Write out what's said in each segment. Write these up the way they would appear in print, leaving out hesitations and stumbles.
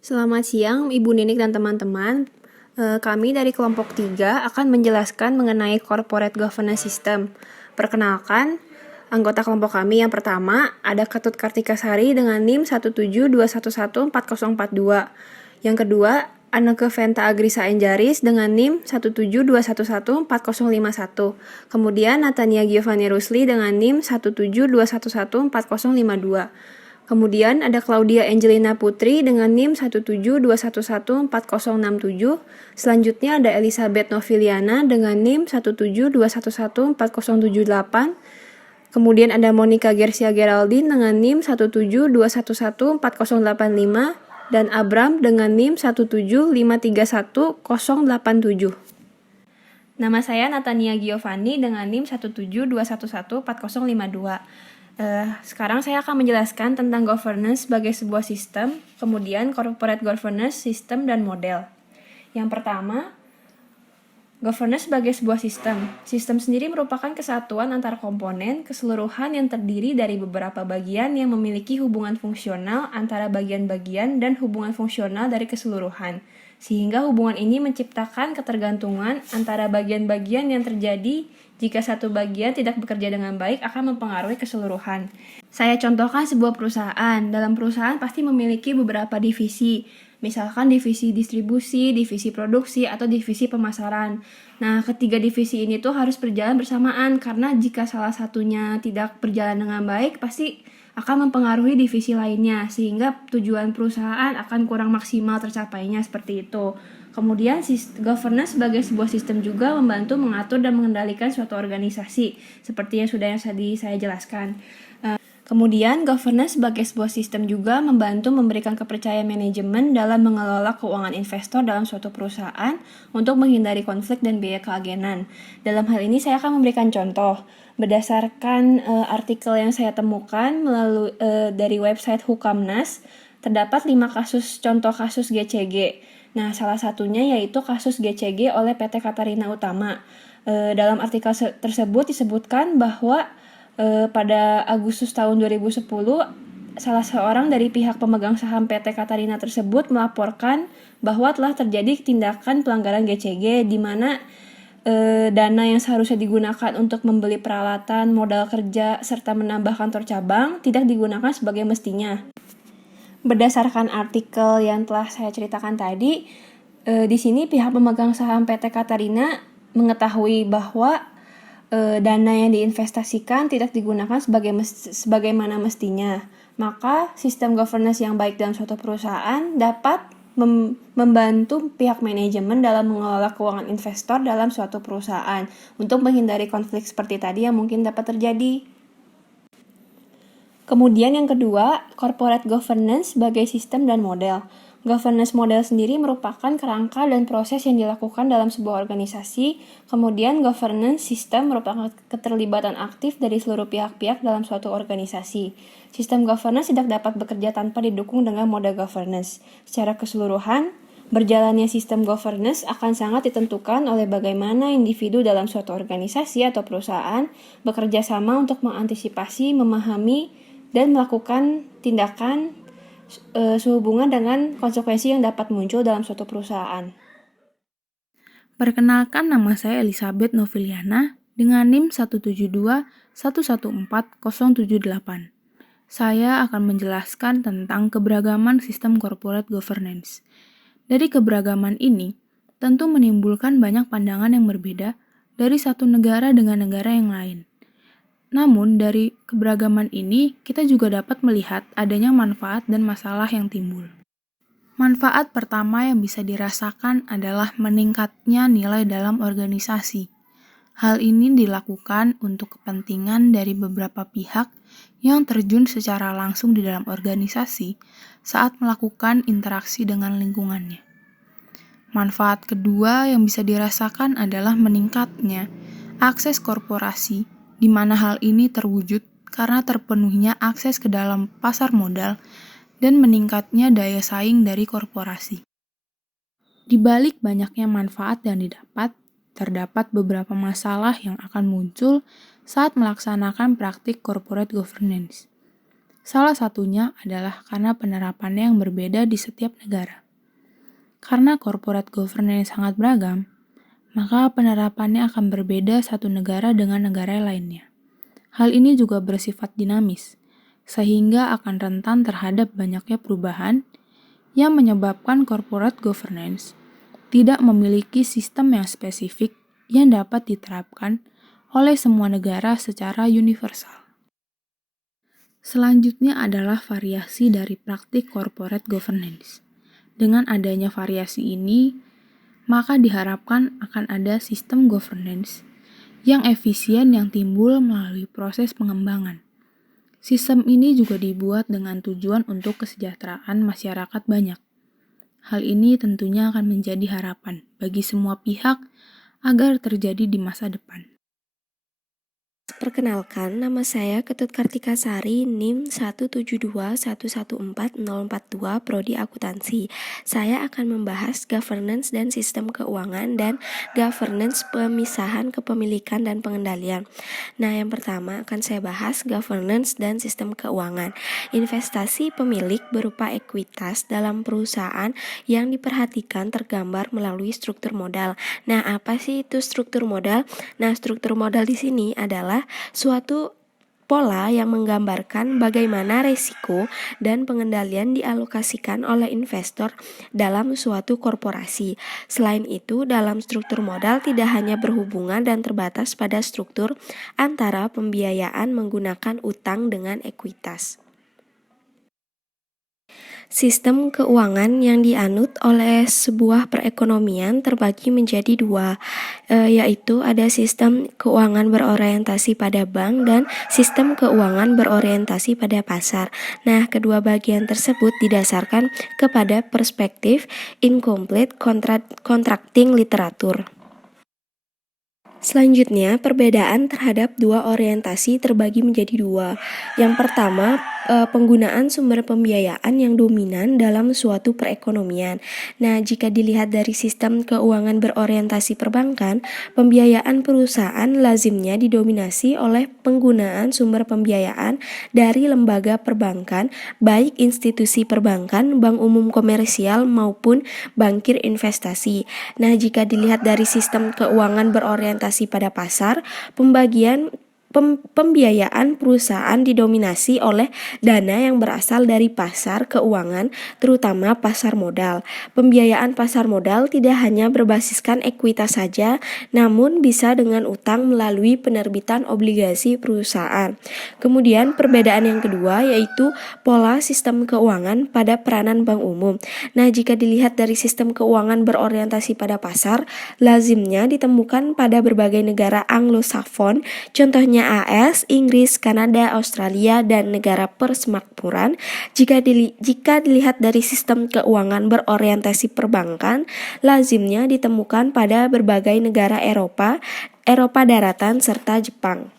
Selamat siang, Ibu Ninik dan teman-teman. Kami dari kelompok 3 akan menjelaskan mengenai Corporate Governance System. Perkenalkan, anggota kelompok kami yang pertama ada Ketut Kartikasari dengan NIM 172114042. Yang kedua, Anneke Venta Agrisa Enjaris dengan NIM 172114051. Kemudian Natania Giovanni Rusli dengan NIM 172114052. Kemudian ada Claudia Angelina Putri dengan NIM 172114067. Selanjutnya ada Elizabeth Noviliana dengan NIM 172114078. Kemudian ada Monica Gersia Geraldine dengan NIM 172114085 dan Abram dengan NIM 175311087. Nama saya Natania Giovanni dengan NIM 172114052. Sekarang saya akan menjelaskan tentang governance sebagai sebuah sistem, kemudian corporate governance, sistem, dan model. Yang pertama, governance sebagai sebuah sistem. Sistem sendiri merupakan kesatuan antar komponen keseluruhan yang terdiri dari beberapa bagian yang memiliki hubungan fungsional antara bagian-bagian dan hubungan fungsional dari keseluruhan. Sehingga hubungan ini menciptakan ketergantungan antara bagian-bagian yang terjadi. Jika satu bagian tidak bekerja dengan baik akan mempengaruhi keseluruhan. Saya contohkan sebuah perusahaan. Dalam perusahaan pasti memiliki beberapa divisi. Misalkan divisi distribusi, divisi produksi, atau divisi pemasaran. Nah, ketiga divisi ini tuh harus berjalan bersamaan karena jika salah satunya tidak berjalan dengan baik, pasti akan mempengaruhi divisi lainnya sehingga tujuan perusahaan akan kurang maksimal tercapainya seperti itu. Kemudian governance sebagai sebuah sistem juga membantu mengatur dan mengendalikan suatu organisasi seperti yang sudah saya jelaskan. Kemudian, governance sebagai sebuah sistem juga membantu memberikan kepercayaan manajemen dalam mengelola keuangan investor dalam suatu perusahaan untuk menghindari konflik dan biaya keagenan. Dalam hal ini saya akan memberikan contoh. Berdasarkan artikel yang saya temukan melalui dari website Hukamnas, terdapat 5 contoh kasus GCG. Nah, salah satunya yaitu kasus GCG oleh PT Katarina Utama. Dalam artikel tersebut disebutkan bahwa pada Agustus tahun 2010, salah seorang dari pihak pemegang saham PT Katarina tersebut melaporkan bahwa telah terjadi tindakan pelanggaran GCG di mana dana yang seharusnya digunakan untuk membeli peralatan, modal kerja, serta menambah kantor cabang tidak digunakan sebagai mestinya. Berdasarkan artikel yang telah saya ceritakan tadi, di sini pihak pemegang saham PT Katarina mengetahui bahwa dana yang diinvestasikan tidak digunakan sebagaimana mestinya. Maka sistem governance yang baik dalam suatu perusahaan dapat membantu pihak manajemen dalam mengelola keuangan investor dalam suatu perusahaan untuk menghindari konflik seperti tadi yang mungkin dapat terjadi. Kemudian yang kedua, corporate governance sebagai sistem dan model. Governance model sendiri merupakan kerangka dan proses yang dilakukan dalam sebuah organisasi. Kemudian governance system merupakan keterlibatan aktif dari seluruh pihak-pihak dalam suatu organisasi. Sistem governance tidak dapat bekerja tanpa didukung dengan model governance. Secara keseluruhan, berjalannya sistem governance akan sangat ditentukan oleh bagaimana individu dalam suatu organisasi atau perusahaan bekerja sama untuk mengantisipasi, memahami, dan melakukan tindakan sehubungan dengan konsekuensi yang dapat muncul dalam suatu perusahaan. Perkenalkan, nama saya Elizabeth Noviliana dengan NIM 172114078. Saya akan menjelaskan tentang keberagaman sistem corporate governance. Dari keberagaman ini, tentu menimbulkan banyak pandangan yang berbeda dari satu negara dengan negara yang lain. Namun, dari keberagaman ini, kita juga dapat melihat adanya manfaat dan masalah yang timbul. Manfaat pertama yang bisa dirasakan adalah meningkatnya nilai dalam organisasi. Hal ini dilakukan untuk kepentingan dari beberapa pihak yang terjun secara langsung di dalam organisasi saat melakukan interaksi dengan lingkungannya. Manfaat kedua yang bisa dirasakan adalah meningkatnya akses korporasi, di mana hal ini terwujud karena terpenuhnya akses ke dalam pasar modal dan meningkatnya daya saing dari korporasi. Di balik banyaknya manfaat yang didapat, terdapat beberapa masalah yang akan muncul saat melaksanakan praktik corporate governance. Salah satunya adalah karena penerapannya yang berbeda di setiap negara. Karena corporate governance sangat beragam, maka penerapannya akan berbeda satu negara dengan negara lainnya. Hal ini juga bersifat dinamis, sehingga akan rentan terhadap banyaknya perubahan yang menyebabkan corporate governance tidak memiliki sistem yang spesifik yang dapat diterapkan oleh semua negara secara universal. Selanjutnya adalah variasi dari praktik corporate governance. Dengan adanya variasi ini, maka diharapkan akan ada sistem governance yang efisien yang timbul melalui proses pengembangan. Sistem ini juga dibuat dengan tujuan untuk kesejahteraan masyarakat banyak. Hal ini tentunya akan menjadi harapan bagi semua pihak agar terjadi di masa depan. Perkenalkan, nama saya Ketut Kartika Sari, NIM 172114042, Prodi Akuntansi. Saya akan membahas governance dan sistem keuangan dan governance pemisahan kepemilikan dan pengendalian. Nah, yang pertama akan saya bahas governance dan sistem keuangan. Investasi pemilik berupa ekuitas dalam perusahaan yang diperhatikan tergambar melalui struktur modal. Nah, apa sih itu struktur modal? Nah, struktur modal di sini adalah suatu pola yang menggambarkan bagaimana risiko dan pengendalian dialokasikan oleh investor dalam suatu korporasi. Selain itu, dalam struktur modal tidak hanya berhubungan dan terbatas pada struktur antara pembiayaan menggunakan utang dengan ekuitas. Sistem keuangan yang dianut oleh sebuah perekonomian terbagi menjadi dua, yaitu ada sistem keuangan berorientasi pada bank dan sistem keuangan berorientasi pada pasar. Nah, kedua bagian tersebut didasarkan kepada perspektif incomplete contracting literatur. Selanjutnya, perbedaan terhadap dua orientasi terbagi menjadi dua. Yang pertama, penggunaan sumber pembiayaan yang dominan dalam suatu perekonomian. Nah, jika dilihat dari sistem keuangan berorientasi perbankan, pembiayaan perusahaan lazimnya didominasi oleh penggunaan sumber pembiayaan dari lembaga perbankan, baik institusi perbankan, bank umum komersial maupun bankir investasi. Nah, jika dilihat dari sistem keuangan berorientasi pada pasar, pembiayaan perusahaan didominasi oleh dana yang berasal dari pasar keuangan, terutama pasar modal. Pembiayaan pasar modal tidak hanya berbasiskan ekuitas saja, namun bisa dengan utang melalui penerbitan obligasi perusahaan. Kemudian perbedaan yang kedua yaitu pola sistem keuangan pada peranan bank umum. Nah, jika dilihat dari sistem keuangan berorientasi pada pasar, lazimnya ditemukan pada berbagai negara Anglo-Saxon, contohnya AS, Inggris, Kanada, Australia, dan negara persemakmuran. Jika dilihat dari sistem keuangan berorientasi perbankan, lazimnya ditemukan pada berbagai negara Eropa daratan, serta Jepang.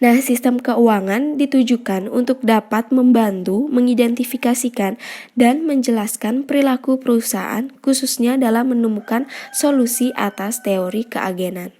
Nah, sistem keuangan ditujukan untuk dapat membantu mengidentifikasikan dan menjelaskan perilaku perusahaan, khususnya dalam menemukan solusi atas teori keagenan.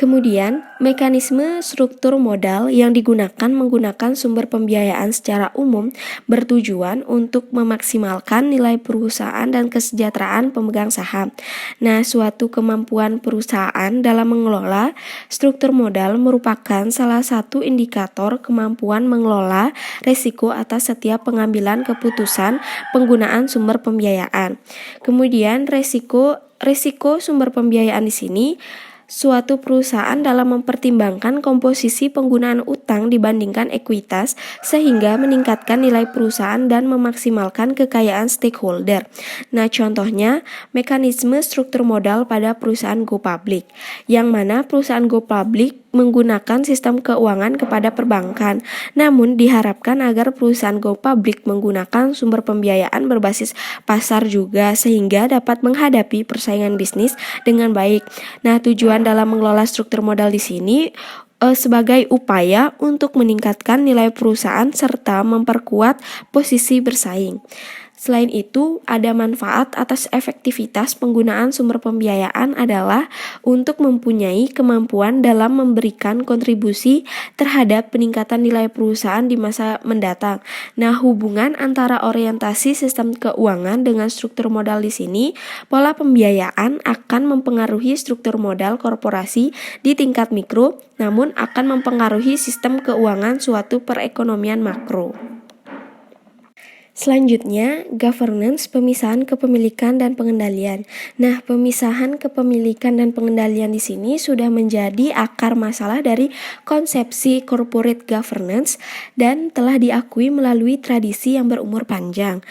Kemudian, mekanisme struktur modal yang digunakan menggunakan sumber pembiayaan secara umum bertujuan untuk memaksimalkan nilai perusahaan dan kesejahteraan pemegang saham. Nah, suatu kemampuan perusahaan dalam mengelola struktur modal merupakan salah satu indikator kemampuan mengelola risiko atas setiap pengambilan keputusan penggunaan sumber pembiayaan. Kemudian, risiko sumber pembiayaan di sini suatu perusahaan dalam mempertimbangkan komposisi penggunaan utang dibandingkan ekuitas sehingga meningkatkan nilai perusahaan dan memaksimalkan kekayaan stakeholder. Nah, contohnya mekanisme struktur modal pada perusahaan go public, yang mana perusahaan go public menggunakan sistem keuangan kepada perbankan. Namun diharapkan agar perusahaan go public menggunakan sumber pembiayaan berbasis pasar juga sehingga dapat menghadapi persaingan bisnis dengan baik. Nah, tujuan dalam mengelola struktur modal di sini sebagai upaya untuk meningkatkan nilai perusahaan serta memperkuat posisi bersaing. Selain itu, ada manfaat atas efektivitas penggunaan sumber pembiayaan adalah untuk mempunyai kemampuan dalam memberikan kontribusi terhadap peningkatan nilai perusahaan di masa mendatang. Nah, hubungan antara orientasi sistem keuangan dengan struktur modal di sini, pola pembiayaan akan mempengaruhi struktur modal korporasi di tingkat mikro, namun akan mempengaruhi sistem keuangan suatu perekonomian makro. Selanjutnya, governance, pemisahan kepemilikan dan pengendalian. Nah, pemisahan kepemilikan dan pengendalian di sini sudah menjadi akar masalah dari konsepsi corporate governance dan telah diakui melalui tradisi yang berumur panjang.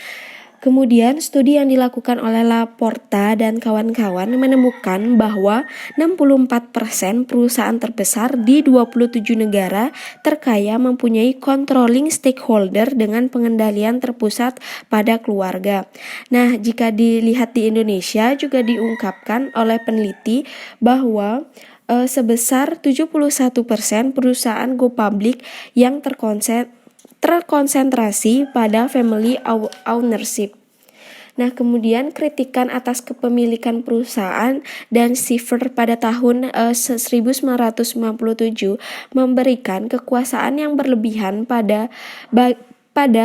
Kemudian, studi yang dilakukan oleh Laporta dan kawan-kawan menemukan bahwa 64% perusahaan terbesar di 27 negara terkaya mempunyai controlling stakeholder dengan pengendalian terpusat pada keluarga. Nah, jika dilihat di Indonesia juga diungkapkan oleh peneliti bahwa sebesar 71% perusahaan go public yang terkonsentrasi pada family ownership. Nah, kemudian kritikan atas kepemilikan perusahaan dan Schiffer pada tahun 1997 memberikan kekuasaan yang berlebihan pada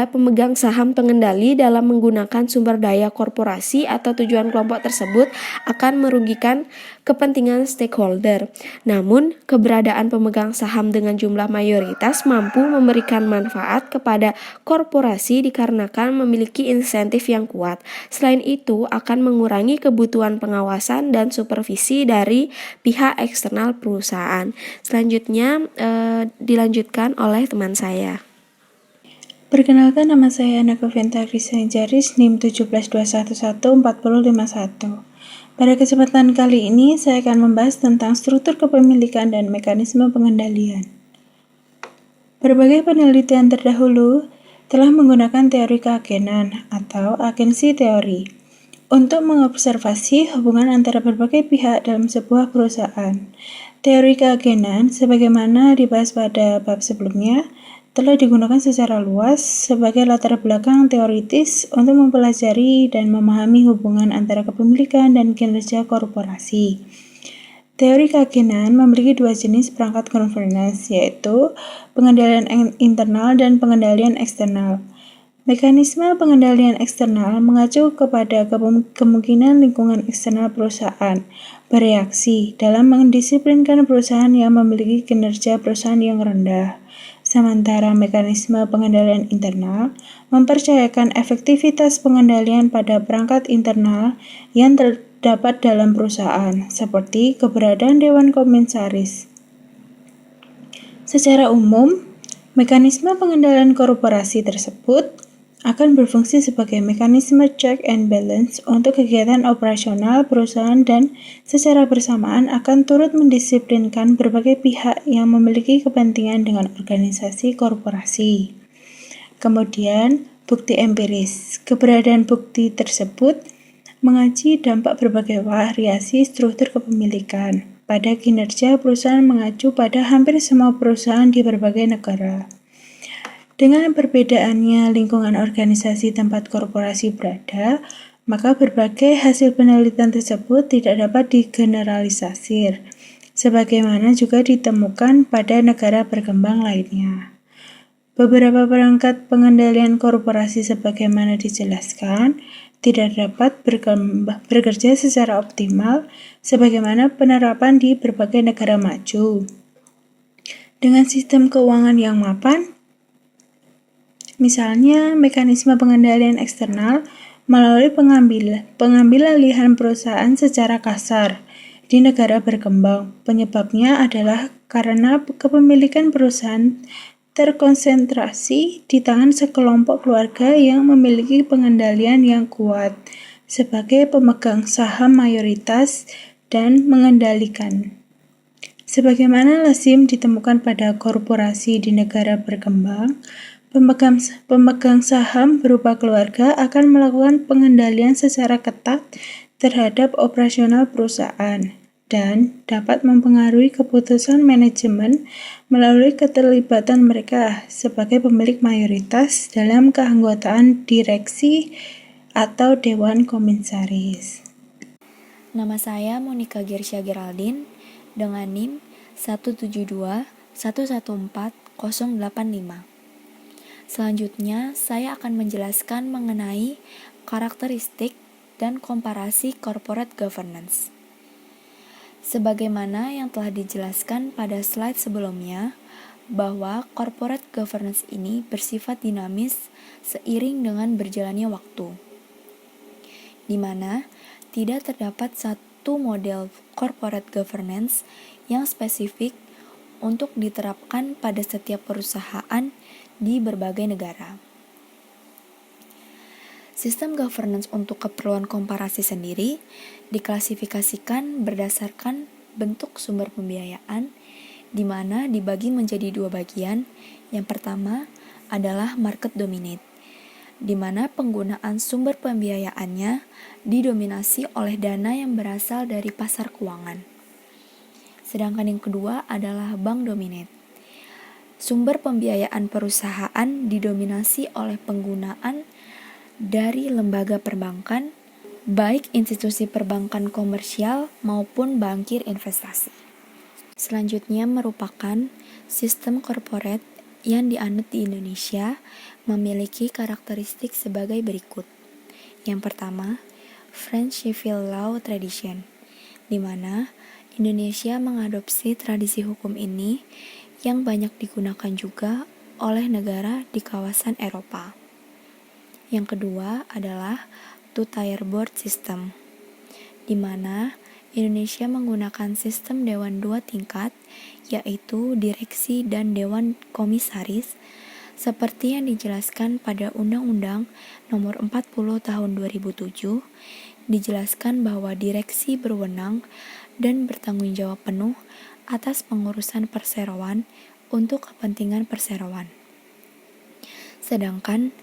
pemegang saham pengendali dalam menggunakan sumber daya korporasi atau tujuan kelompok tersebut akan merugikan kepentingan stakeholder. Namun, keberadaan pemegang saham dengan jumlah mayoritas mampu memberikan manfaat kepada korporasi dikarenakan memiliki insentif yang kuat. Selain itu, akan mengurangi kebutuhan pengawasan dan supervisi dari pihak eksternal perusahaan. Selanjutnya, dilanjutkan oleh teman saya. Perkenalkan, nama saya Anna Kovianta Jaris, NIM 172114051. Pada kesempatan kali ini, saya akan membahas tentang struktur kepemilikan dan mekanisme pengendalian. Berbagai penelitian terdahulu telah menggunakan teori keagenan atau agensi teori untuk mengobservasi hubungan antara berbagai pihak dalam sebuah perusahaan. Teori keagenan, sebagaimana dibahas pada bab sebelumnya, telah digunakan secara luas sebagai latar belakang teoritis untuk mempelajari dan memahami hubungan antara kepemilikan dan kinerja korporasi. Teori keagenan memiliki dua jenis perangkat governance, yaitu pengendalian internal dan pengendalian eksternal. Mekanisme pengendalian eksternal mengacu kepada kemungkinan lingkungan eksternal perusahaan bereaksi dalam mendisiplinkan perusahaan yang memiliki kinerja perusahaan yang rendah. Sementara mekanisme pengendalian internal mempercayakan efektivitas pengendalian pada perangkat internal yang terdapat dalam perusahaan, seperti keberadaan dewan komisaris. Secara umum, mekanisme pengendalian korporasi tersebut akan berfungsi sebagai mekanisme check and balance untuk kegiatan operasional perusahaan dan secara bersamaan akan turut mendisiplinkan berbagai pihak yang memiliki kepentingan dengan organisasi korporasi. Kemudian, bukti empiris. Keberadaan bukti tersebut mengaji dampak berbagai variasi struktur kepemilikan pada kinerja perusahaan mengacu pada hampir semua perusahaan di berbagai negara. Dengan perbedaannya lingkungan organisasi tempat korporasi berada, maka berbagai hasil penelitian tersebut tidak dapat digeneralisir, sebagaimana juga ditemukan pada negara berkembang lainnya. Beberapa perangkat pengendalian korporasi sebagaimana dijelaskan tidak dapat bekerja secara optimal sebagaimana penerapan di berbagai negara maju. Dengan sistem keuangan yang mapan, misalnya, mekanisme pengendalian eksternal melalui pengambil alihan perusahaan secara kasar di negara berkembang. Penyebabnya adalah karena kepemilikan perusahaan terkonsentrasi di tangan sekelompok keluarga yang memiliki pengendalian yang kuat sebagai pemegang saham mayoritas dan mengendalikan. Sebagaimana lazim ditemukan pada korporasi di negara berkembang, pemegang saham berupa keluarga akan melakukan pengendalian secara ketat terhadap operasional perusahaan dan dapat mempengaruhi keputusan manajemen melalui keterlibatan mereka sebagai pemilik mayoritas dalam keanggotaan direksi atau Dewan Komisaris. Nama saya Monica Gersha Geraldine dengan NIM 172114085. Selanjutnya, saya akan menjelaskan mengenai karakteristik dan komparasi corporate governance. Sebagaimana yang telah dijelaskan pada slide sebelumnya, bahwa corporate governance ini bersifat dinamis seiring dengan berjalannya waktu, di mana tidak terdapat satu model corporate governance yang spesifik untuk diterapkan pada setiap perusahaan di berbagai negara. Sistem governance untuk keperluan komparasi sendiri diklasifikasikan berdasarkan bentuk sumber pembiayaan, di mana dibagi menjadi dua bagian. Yang pertama adalah market dominate, di mana penggunaan sumber pembiayaannya didominasi oleh dana yang berasal dari pasar keuangan. Sedangkan yang kedua adalah bank dominate. Sumber pembiayaan perusahaan didominasi oleh penggunaan dari lembaga perbankan, baik institusi perbankan komersial maupun bankir investasi. Selanjutnya merupakan sistem corporate yang dianut di Indonesia memiliki karakteristik sebagai berikut. Yang pertama, French Civil Law Tradition, di mana Indonesia mengadopsi tradisi hukum ini yang banyak digunakan juga oleh negara di kawasan Eropa. Yang kedua adalah two-tier board system, di mana Indonesia menggunakan sistem dewan dua tingkat, yaitu direksi dan dewan komisaris, seperti yang dijelaskan pada Undang-Undang Nomor 40 Tahun 2007, dijelaskan bahwa direksi berwenang dan bertanggung jawab penuh atas pengurusan perseroan untuk kepentingan perseroan. Sedangkan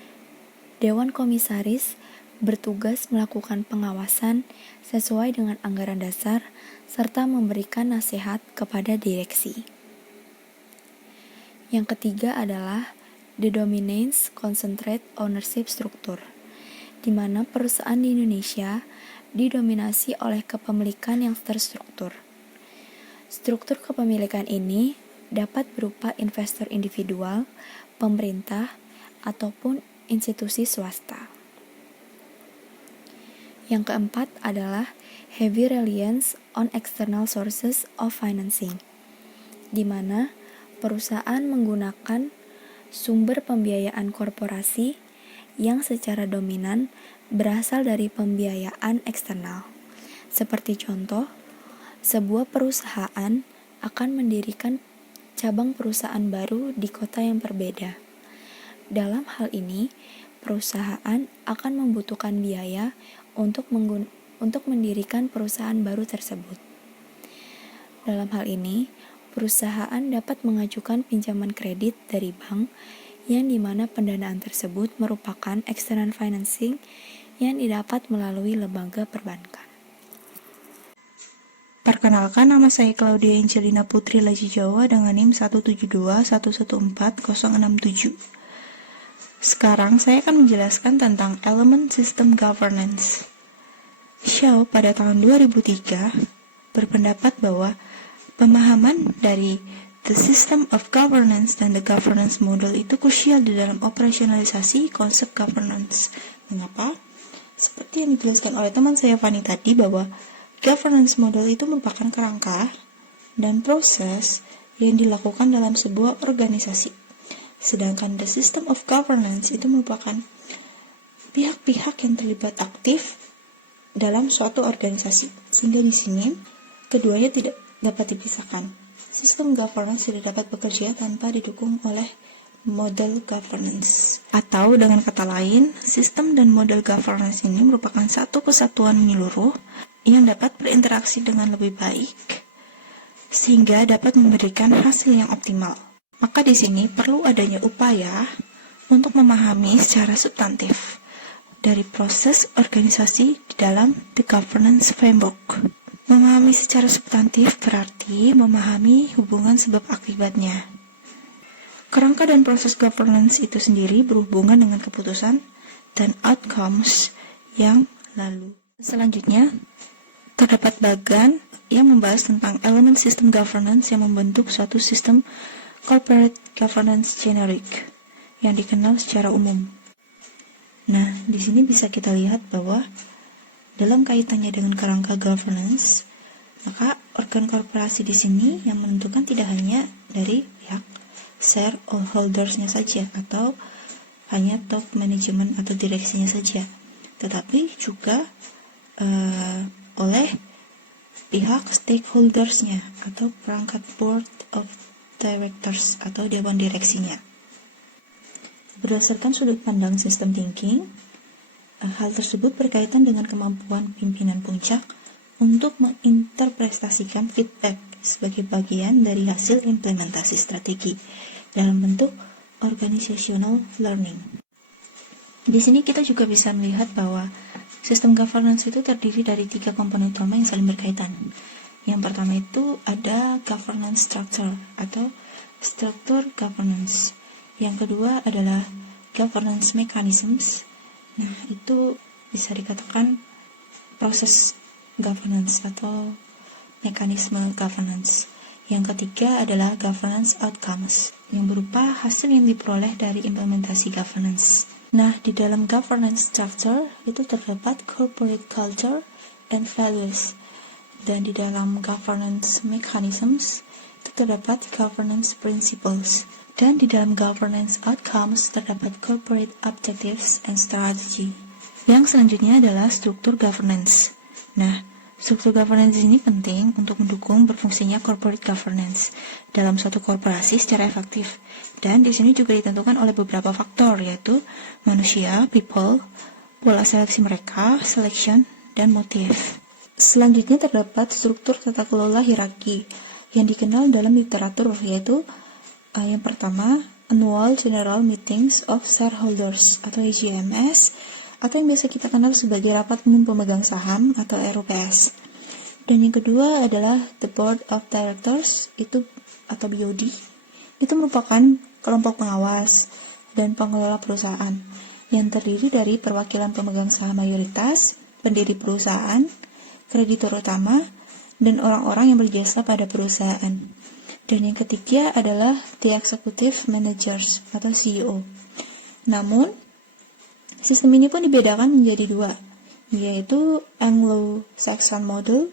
Dewan Komisaris bertugas melakukan pengawasan sesuai dengan anggaran dasar serta memberikan nasihat kepada direksi. Yang ketiga adalah the dominance concentrate ownership structure, di mana perusahaan di Indonesia didominasi oleh kepemilikan yang terstruktur. Struktur kepemilikan ini dapat berupa investor individual, pemerintah, ataupun institusi swasta. Yang keempat adalah heavy reliance on external sources of financing, di mana perusahaan menggunakan sumber pembiayaan korporasi yang secara dominan berasal dari pembiayaan eksternal. Seperti contoh, sebuah perusahaan akan mendirikan cabang perusahaan baru di kota yang berbeda. Dalam hal ini, perusahaan akan membutuhkan biaya untuk mendirikan perusahaan baru tersebut. Dalam hal ini, perusahaan dapat mengajukan pinjaman kredit dari bank yang dimana pendanaan tersebut merupakan external financing yang didapat melalui lembaga perbankan. Perkenalkan, nama saya Claudia Angelina Putri Laji Jawa dengan NIM 172114067. Sekarang saya akan menjelaskan tentang elemen sistem governance. Shaw pada tahun 2003 berpendapat bahwa pemahaman dari the system of governance dan the governance model itu krusial di dalam operasionalisasi konsep governance. Mengapa? Seperti yang dijelaskan oleh teman saya Fani tadi, bahwa governance model itu merupakan kerangka dan proses yang dilakukan dalam sebuah organisasi. Sedangkan the system of governance itu merupakan pihak-pihak yang terlibat aktif dalam suatu organisasi. Sehingga di sini keduanya tidak dapat dipisahkan. Sistem governance tidak dapat bekerja tanpa didukung oleh model governance. Atau dengan kata lain, sistem dan model governance ini merupakan satu kesatuan menyeluruh yang dapat berinteraksi dengan lebih baik sehingga dapat memberikan hasil yang optimal. Maka di sini perlu adanya upaya untuk memahami secara substantif dari proses organisasi di dalam the governance framework. Memahami secara substantif berarti memahami hubungan sebab akibatnya. Kerangka dan proses governance itu sendiri berhubungan dengan keputusan dan outcomes yang lalu. Selanjutnya, terdapat bagan yang membahas tentang elemen sistem governance yang membentuk suatu sistem corporate governance generic yang dikenal secara umum. Nah, di sini bisa kita lihat bahwa dalam kaitannya dengan kerangka governance, maka organ korporasi di sini yang menentukan tidak hanya dari pihak shareholders-nya saja atau hanya top management atau direksinya saja, tetapi juga oleh pihak stakeholders-nya atau perangkat board of directors atau dewan direksinya. Berdasarkan sudut pandang sistem thinking, hal tersebut berkaitan dengan kemampuan pimpinan puncak untuk menginterpretasikan feedback sebagai bagian dari hasil implementasi strategi dalam bentuk organizational learning. Di sini kita juga bisa melihat bahwa sistem governance itu terdiri dari 3 komponen utama yang saling berkaitan. Yang pertama itu ada governance structure atau struktur governance. Yang kedua adalah governance mechanisms. Nah, itu bisa dikatakan proses governance atau mekanisme governance. Yang ketiga adalah governance outcomes, yang berupa hasil yang diperoleh dari implementasi governance. Nah, di dalam governance structure itu terdapat corporate culture and values. Dan di dalam governance mechanisms itu terdapat governance principles. Dan di dalam governance outcomes terdapat corporate objectives and strategy. Yang selanjutnya adalah struktur governance. Nah, struktur governance ini penting untuk mendukung berfungsinya corporate governance dalam suatu korporasi secara efektif. Dan di sini juga ditentukan oleh beberapa faktor, yaitu manusia, people, pola seleksi mereka, selection, dan motif. Selanjutnya terdapat struktur tata kelola hierarki yang dikenal dalam literatur, yaitu yang pertama, Annual General Meetings of Shareholders atau AGMS, atau yang biasa kita kenal sebagai Rapat Umum Pemegang Saham atau RUPS. Dan yang kedua adalah The Board of Directors atau BOD. Itu merupakan kelompok pengawas dan pengelola perusahaan yang terdiri dari perwakilan pemegang saham mayoritas, pendiri perusahaan, kreditur utama, dan orang-orang yang berjasa pada perusahaan. Dan yang ketiga adalah The Executive Managers atau CEO. Namun, sistem ini pun dibedakan menjadi 2, yaitu Anglo-Saxon Model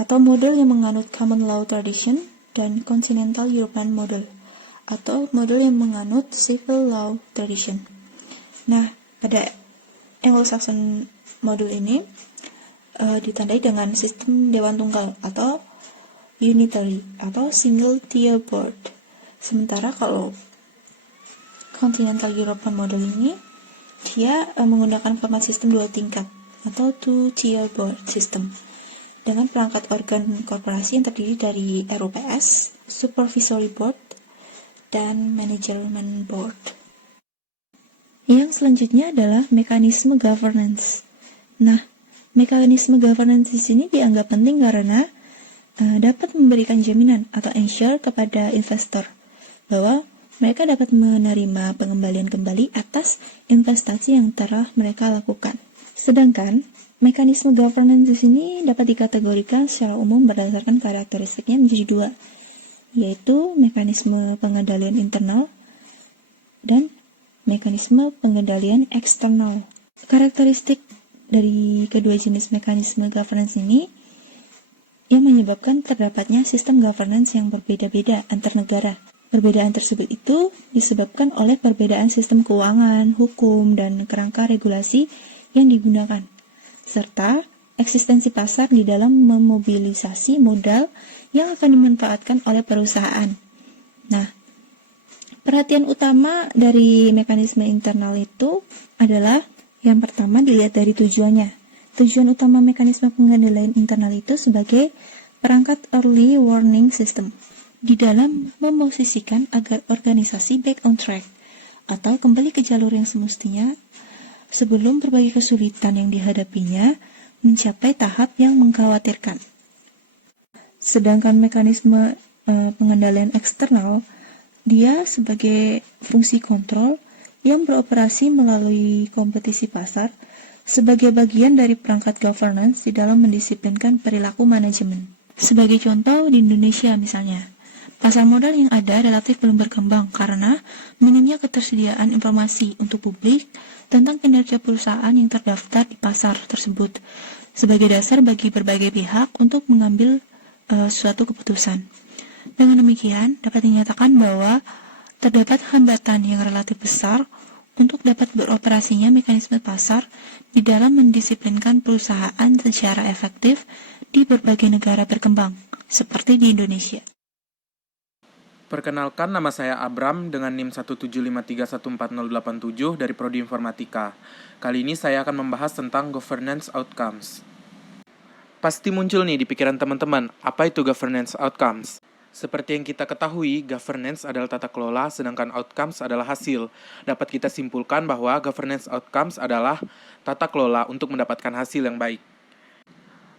atau model yang menganut Common Law Tradition dan Continental European Model atau model yang menganut Civil Law Tradition. Nah, pada Anglo-Saxon Model ini ditandai dengan sistem dewan tunggal atau unitary atau single tier board. Sementara kalau Continental European Model ini dia menggunakan format sistem 2 tingkat atau two tier board system dengan perangkat organ korporasi yang terdiri dari RUPS, Supervisory Board, dan Management Board. Yang selanjutnya adalah mekanisme governance. Nah, mekanisme governance di sini dianggap penting karena dapat memberikan jaminan atau ensure kepada investor bahwa mereka dapat menerima pengembalian kembali atas investasi yang telah mereka lakukan. Sedangkan mekanisme governance di sini dapat dikategorikan secara umum berdasarkan karakteristiknya menjadi 2, yaitu mekanisme pengendalian internal dan mekanisme pengendalian eksternal. Karakteristik dari kedua jenis mekanisme governance ini yang menyebabkan terdapatnya sistem governance yang berbeda-beda antar negara. Perbedaan tersebut itu disebabkan oleh perbedaan sistem keuangan, hukum, dan kerangka regulasi yang digunakan, serta eksistensi pasar di dalam memobilisasi modal yang akan dimanfaatkan oleh perusahaan. Nah, perhatian utama dari mekanisme internal itu adalah yang pertama dilihat dari tujuannya. Tujuan utama mekanisme pengendalian internal itu sebagai perangkat early warning system di dalam memosisikan agar organisasi back on track atau kembali ke jalur yang semestinya sebelum berbagai kesulitan yang dihadapinya mencapai tahap yang mengkhawatirkan. Sedangkan mekanisme pengendalian eksternal dia sebagai fungsi kontrol yang beroperasi melalui kompetisi pasar sebagai bagian dari perangkat governance di dalam mendisiplinkan perilaku manajemen. Sebagai contoh, di Indonesia misalnya, pasar modal yang ada relatif belum berkembang karena minimnya ketersediaan informasi untuk publik tentang kinerja perusahaan yang terdaftar di pasar tersebut sebagai dasar bagi berbagai pihak untuk mengambil suatu keputusan. Dengan demikian, dapat dinyatakan bahwa terdapat hambatan yang relatif besar untuk dapat beroperasinya mekanisme pasar di dalam mendisiplinkan perusahaan secara efektif di berbagai negara berkembang, seperti di Indonesia. Perkenalkan, nama saya Abram dengan NIM 175314087 dari Prodi Informatika. Kali ini saya akan membahas tentang governance outcomes. Pasti muncul nih di pikiran teman-teman, apa itu governance outcomes? Seperti yang kita ketahui, governance adalah tata kelola, sedangkan outcomes adalah hasil. Dapat kita simpulkan bahwa governance outcomes adalah tata kelola untuk mendapatkan hasil yang baik.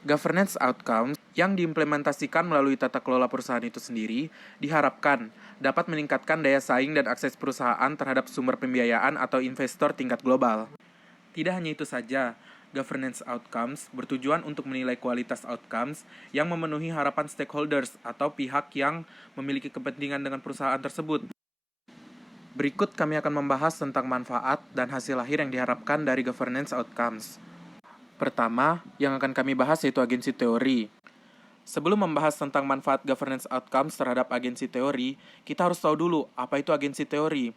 Governance outcomes yang diimplementasikan melalui tata kelola perusahaan itu sendiri diharapkan dapat meningkatkan daya saing dan akses perusahaan terhadap sumber pembiayaan atau investor tingkat global. Tidak hanya itu saja, governance outcomes bertujuan untuk menilai kualitas outcomes yang memenuhi harapan stakeholders atau pihak yang memiliki kepentingan dengan perusahaan tersebut. Berikut kami akan membahas tentang manfaat dan hasil akhir yang diharapkan dari governance outcomes. Pertama, yang akan kami bahas yaitu agensi teori. Sebelum membahas tentang manfaat governance outcomes terhadap agensi teori, kita harus tahu dulu apa itu agensi teori.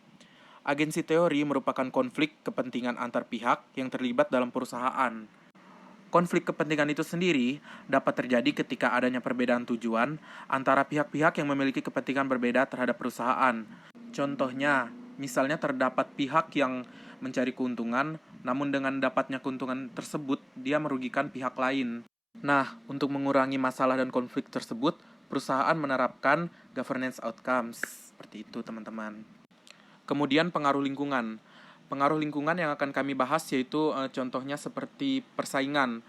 Agensi teori merupakan konflik kepentingan antar pihak yang terlibat dalam perusahaan. Konflik kepentingan itu sendiri dapat terjadi ketika adanya perbedaan tujuan antara pihak-pihak yang memiliki kepentingan berbeda terhadap perusahaan. Contohnya, misalnya terdapat pihak yang mencari keuntungan, namun dengan dapatnya keuntungan tersebut, dia merugikan pihak lain. Nah, untuk mengurangi masalah dan konflik tersebut, perusahaan menerapkan governance outcomes. Seperti itu, teman-teman. Kemudian pengaruh lingkungan. Pengaruh lingkungan yang akan kami bahas yaitu contohnya seperti persaingan.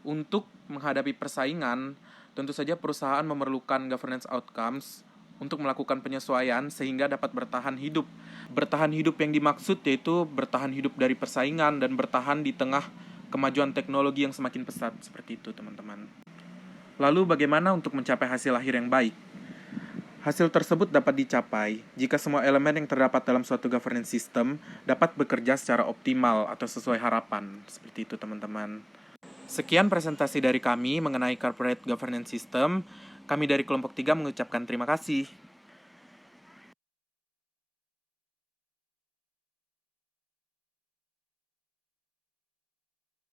Untuk menghadapi persaingan, tentu saja perusahaan memerlukan governance outcomes untuk melakukan penyesuaian sehingga dapat bertahan hidup. Bertahan hidup yang dimaksud yaitu bertahan hidup dari persaingan dan bertahan di tengah kemajuan teknologi yang semakin pesat. Seperti itu, teman-teman. Lalu bagaimana untuk mencapai hasil akhir yang baik? Hasil tersebut dapat dicapai jika semua elemen yang terdapat dalam suatu governance system dapat bekerja secara optimal atau sesuai harapan. Seperti itu, teman-teman. Sekian presentasi dari kami mengenai corporate governance system. Kami dari kelompok 3 mengucapkan terima kasih.